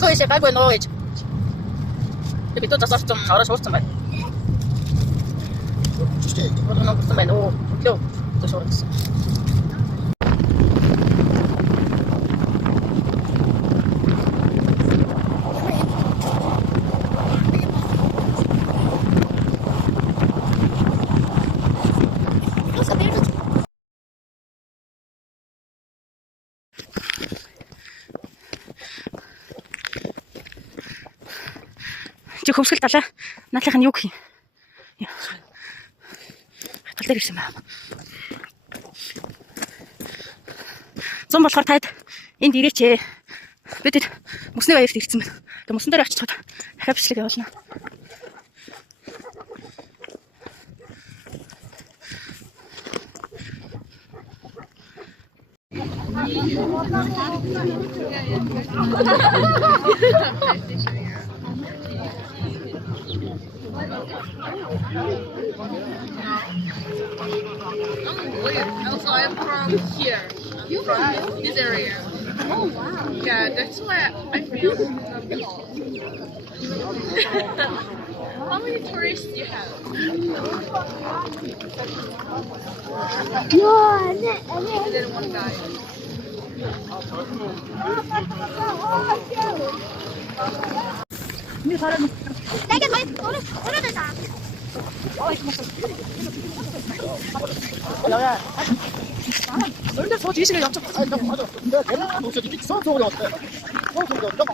бодлоо ийшээ гайгүй нөө гэж. Би бид засаж юм ороо шуурсан байна. Бодлоо нуусан байна. Оо, лөө. Шуурсан. Чи хөвсгөл талаа. Наадлах нь юу гэх юм? Хатал дээр ирсэн байна. Зам болохоор таад энд ирээч. Бид мөсний баярт ирсэн байна. Тэгээ мөсөн дээр очиж дахиад бичлэг явуулна. Also, I'm from here. I'm from this area. Oh wow! Yeah, that's why I feel. How many tourists do you have? And then one guy. 근데 저 뒤시게 양쪽 맞아. 근데 걔는 혹시 이렇게 소속으로 왔대. 소속으로 하자.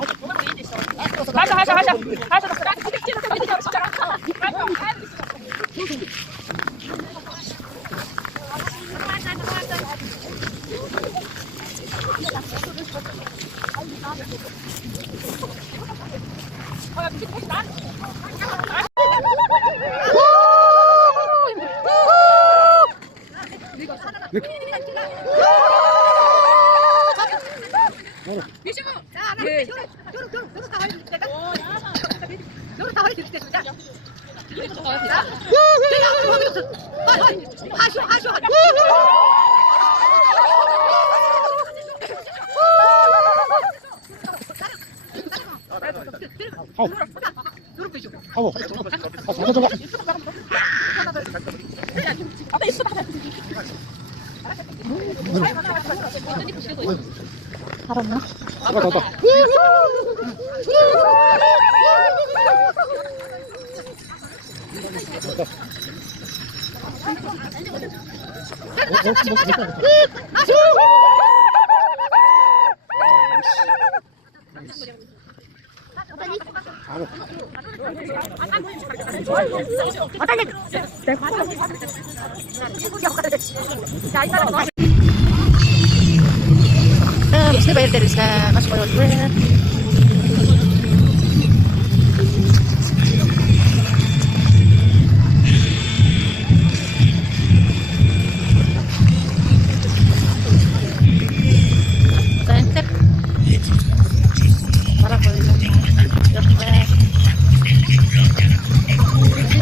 Mesti bayar dari sana, masuk ke hotel.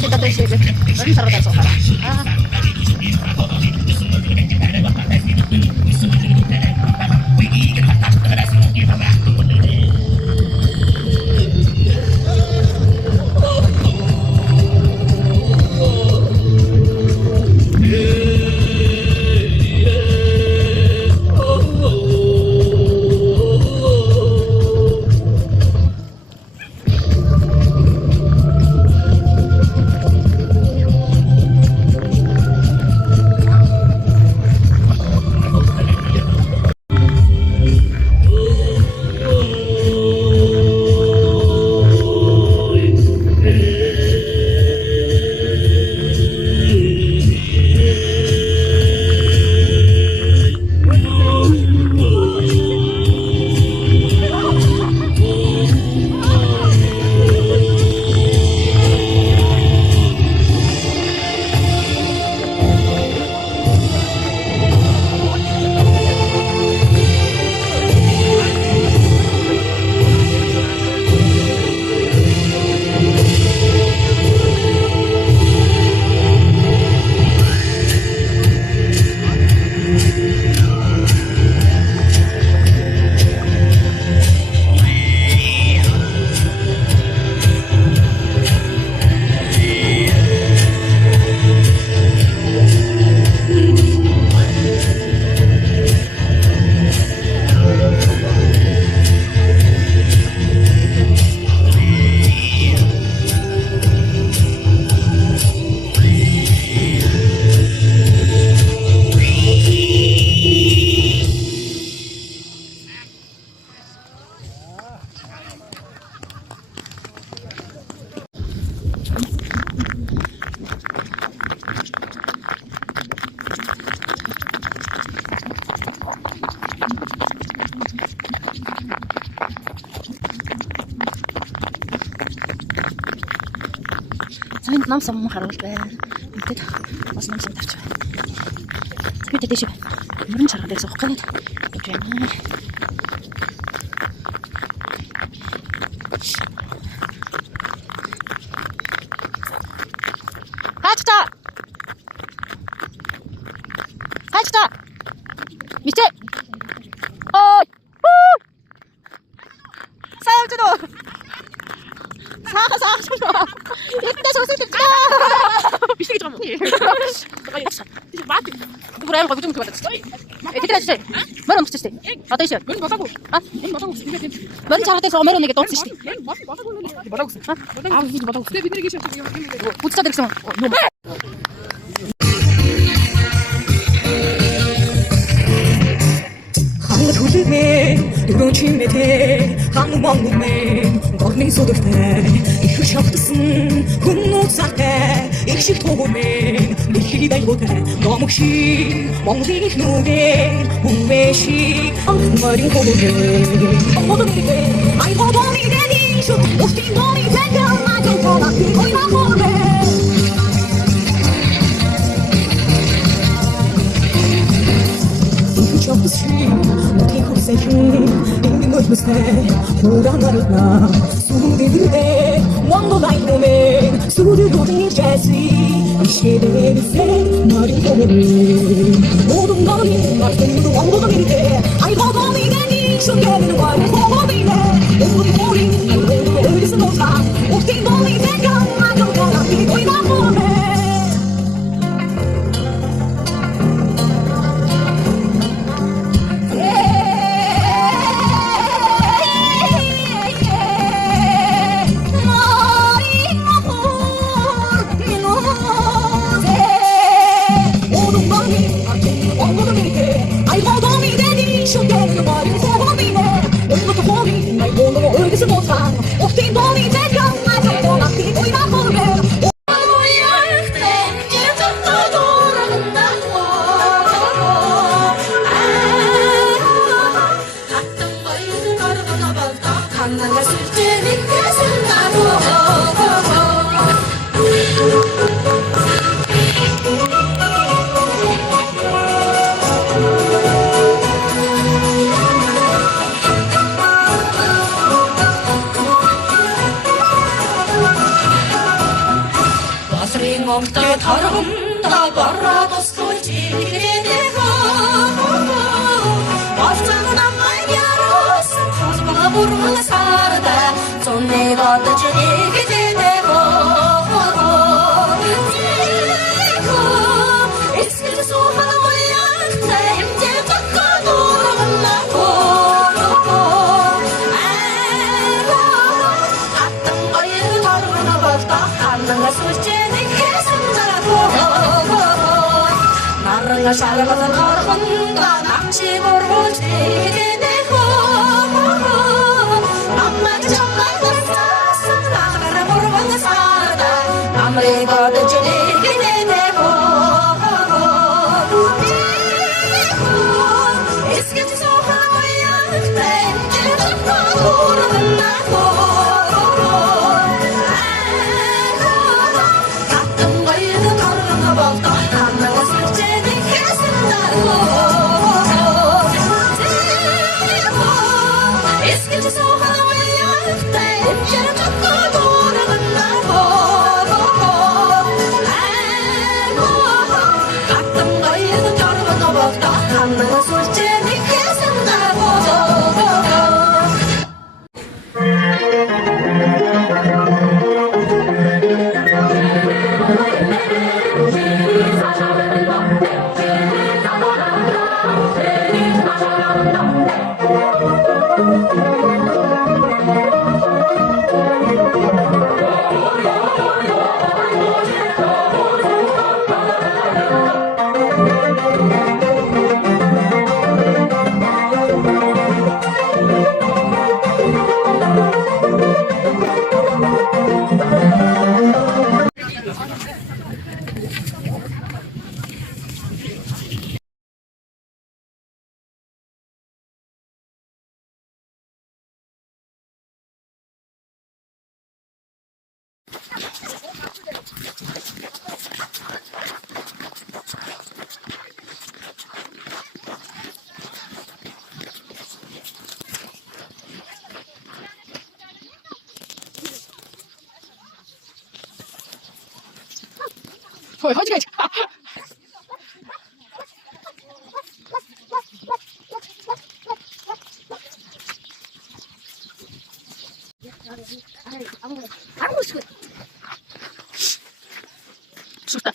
Kita tuh sih, baru taruh dari sofa. нам сум харуул байна. Ингээд бас нам сум тарч байна. Бид дэше мөрөн чаргад гэсэн үг гэнэ. Гэж байна. Хачта. Мичэ. Ой. 사야지도. 사줘. 이때 소식 듣자. 미치게 좀. 내가 이거 참. 이제 막. 누구라 이거 좀 그만 됐어. 에티켓 주세요. 머리 엄청 주세요. 어때 있어요? 머리 뭐라고? 아, 뭐라고? 머리 잘못해서 머리 내게 또 쓰시지. 뭐라고? 아, 이게 뭐라고? 내 비늘이 계셔. 어디다 드리겠어? Dugong chimete, hangu mangu me, gorni sodurte, ich schafftessen, hunnu sagte, ich schick togo me, mich dai bote, nomukshi, mongdi ich nuge, unmeshi, marin kogo me, omodo mi de, ai hodo mi de ni shu, usti no mi de ma jo kola, oi na kobe. Ingen durch bis ne, oder na, su di de, quando vai no me, su di rotin jazzy, scende di se, mari come me, odum gami, ma tu quando mi de, ai godo mi de, so che mi guarda come mi de, e tu muori, e sono sta, o ti vuoi de gamma, non cola, ti vuoi na come. 살아가던 걸어본다 낚시 보러 지내고 남만 정말 갔어 나가라 보러 간다 살다 아무리 거든 지내게 되고 익숙해져서 하나야 내 잡고 보러 간다고 갔던 거리도 걸어간가 보다 안 나갔을 때 어디가 있어? 춥다.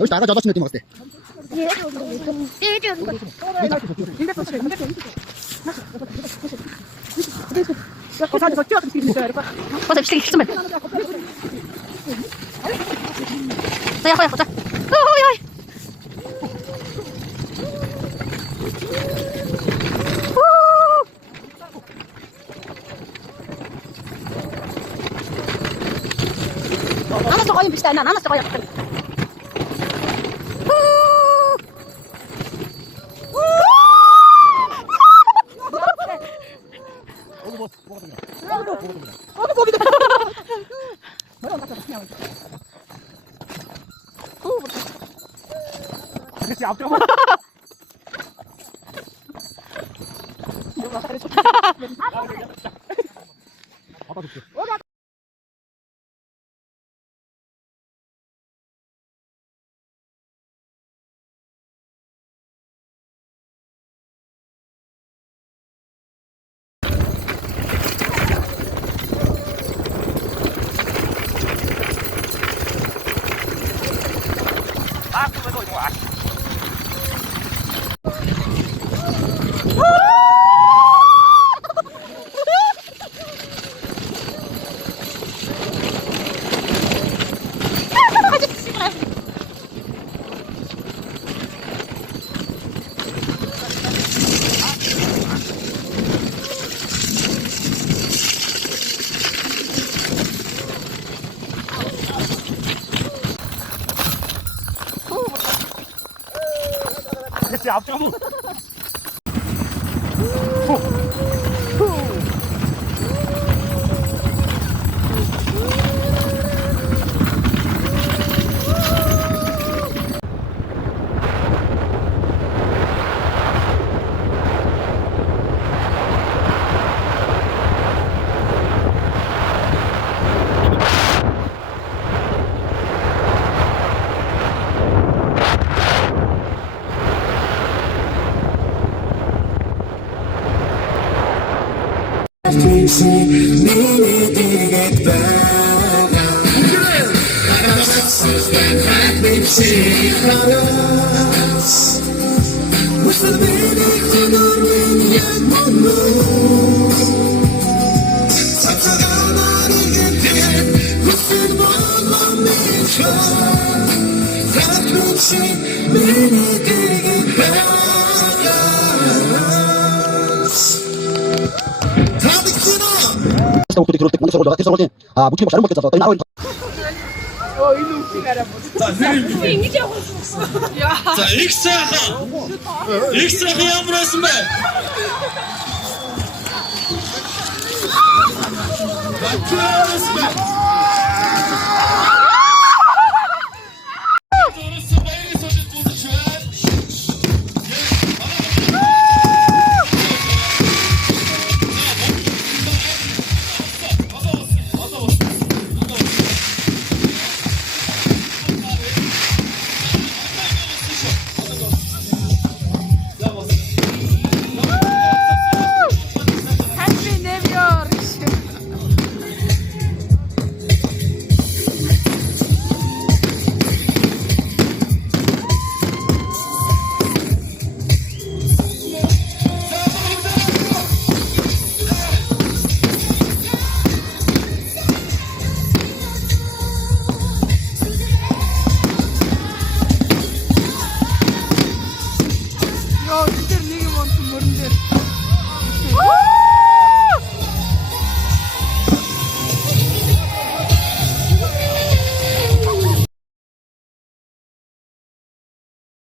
여기 나가 잡았으면 어디 먹었대? 보자, 비슷하게 힘좀 해. 자, 야, 보자. 어이. namaz kayo bisa na namaz kayo 앞장서. 묵히고 잘못 먹겠어. 나 자, 익스트라 yağmur esme. Bakıyoruz be.